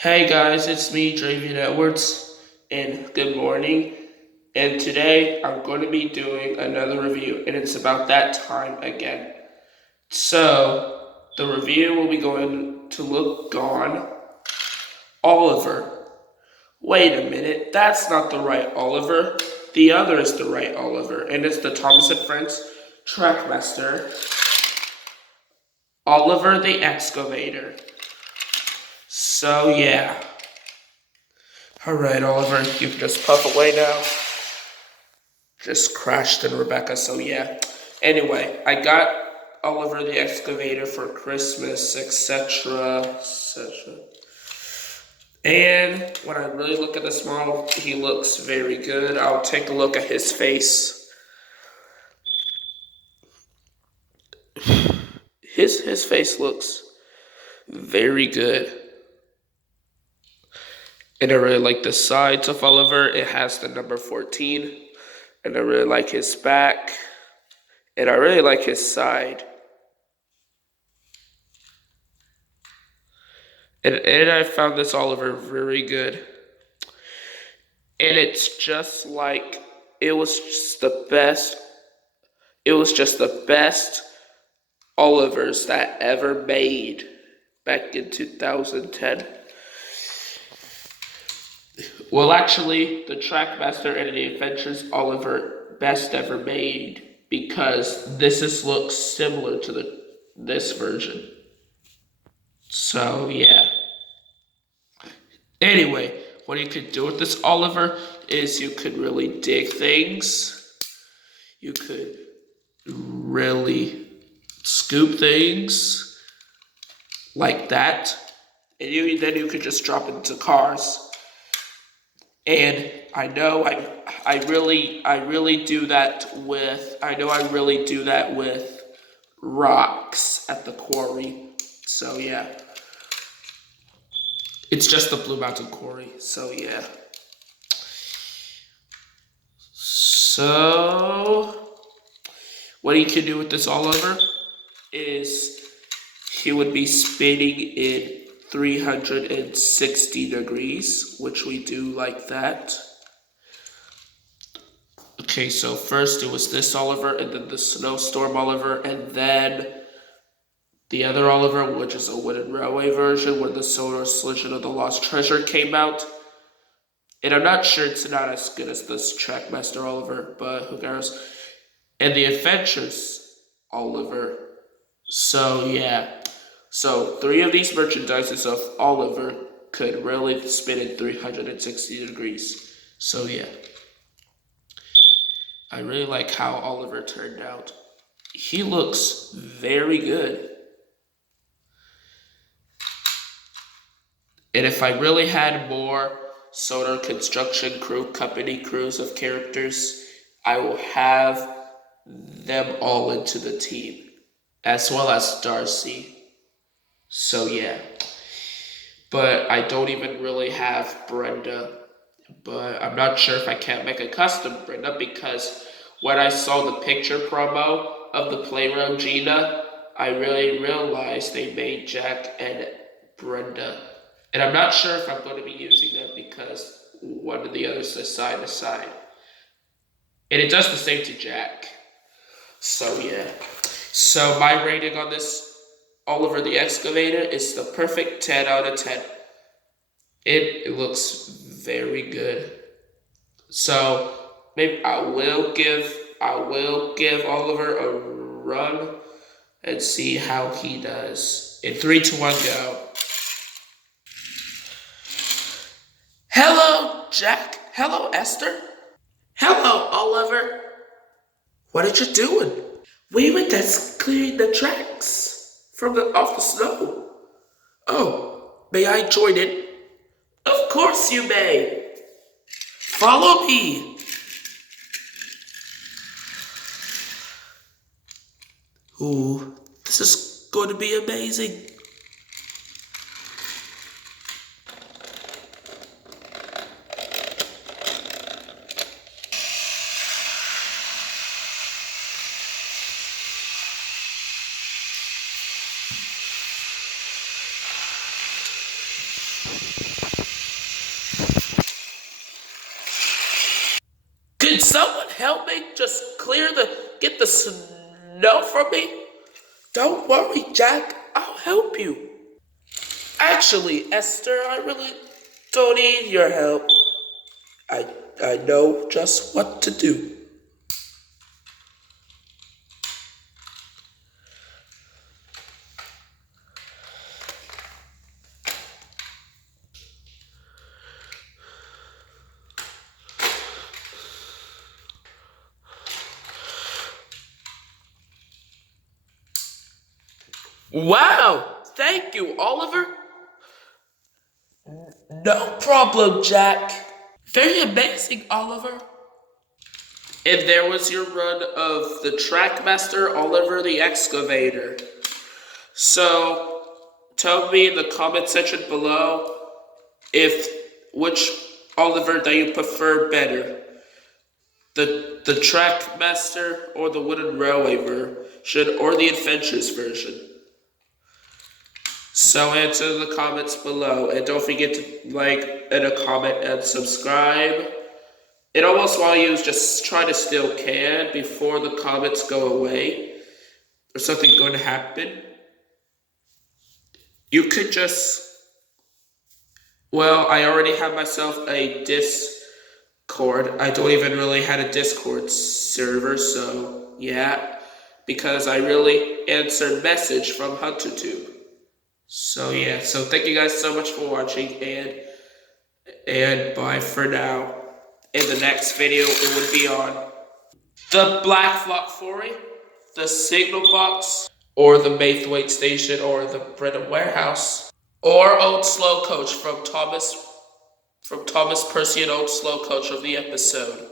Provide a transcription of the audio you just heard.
Hey guys, it's me, Dravian Edwards, and good morning. And today I'm going to be doing another review, and it's about that time again. So, the review will be going to look on Oliver. Wait a minute, that's not the right Oliver. The other is the right Oliver, and it's the Thomas and Friends Trackmaster, Oliver the Excavator. So, yeah. Alright, Oliver, you can just puff away now. Just crashed in Rebecca, so yeah. Anyway, I got Oliver the Excavator for Christmas, etc., etc. And when I really look at this model, he looks very good. I'll take a look at his face. His face looks very good. And I really like the sides of Oliver. It has the number 14. And I really like his back. And I really like his side. And I found this Oliver very good. And it's just like, it was just the best, it was just the best Olivers that ever made back in 2010. Well, actually, the Trackmaster and the Adventures Oliver best ever made because looks similar to this version. So, yeah. Anyway, what you could do with this Oliver is you could really dig things. You could really scoop things like that. And then you could just drop into cars. And I know I really do that with rocks at the quarry. So yeah. It's just the Blue Mountain Quarry, so yeah. So, what he can do with this Oliver is he would be spinning in 360 degrees, which we do like that. Okay, so first it was this Oliver, and then the Snowstorm Oliver, and then the other Oliver, which is a wooden railway version, when the Solar Solution of the Lost Treasure came out. And I'm not sure it's not as good as this Trackmaster Oliver, but who cares? And the Adventures Oliver. So yeah. So 3 of these merchandises of Oliver could really spin in 360 degrees. So yeah. I really like how Oliver turned out. He looks very good. And if I really had more Sonar Construction Crew Company crews of characters, I will have them all into the team, as well as Darcy. So yeah. But I don't even really have Brenda. But I'm not sure if I can't make a custom Brenda because when I saw the picture promo of the Playroom Gina, I really realized they made Jack and Brenda. And I'm not sure if I'm going to be using them because one of the others is side to side. And it does the same to Jack. So yeah. So my rating on this Oliver the Excavator is the perfect 10 out of 10. It looks very good. So maybe I will give Oliver a run and see how he does. In 3, 2, 1, go. Hello, Jack. Hello, Esther. Hello, Oliver. What are you doing? We were just clearing the tracks off the snow. Oh, may I join in? Of course you may. Follow me. Ooh, this is going to be amazing. Can someone help me just get the snow from me? Don't worry, Jack. I'll help you. Actually, Esther, I really don't need your help. I I know just what to do. Wow! Thank you, Oliver. No problem, Jack. Very amazing, Oliver. And there was your run of the Trackmaster, Oliver the Excavator. So, tell me in the comment section below if which Oliver that you prefer better. The Trackmaster or the Wooden Railway version or the Adventures version. So answer in the comments below, and don't forget to like and a comment and subscribe. And almost while you just try to still can before the comments go away or something going to happen, you could just, well, I already have myself a Discord. I don't even really had a Discord server, so yeah, because I really answered message from HunterTube. So yeah, so thank you guys so much for watching, and bye for now. In the next video, it would be on the Black Flock Quarry, the Signal Box, or the Maithwaite Station, or the Brenham Warehouse, or Old Slow Coach from Thomas Percy and Old Slow Coach of the episode.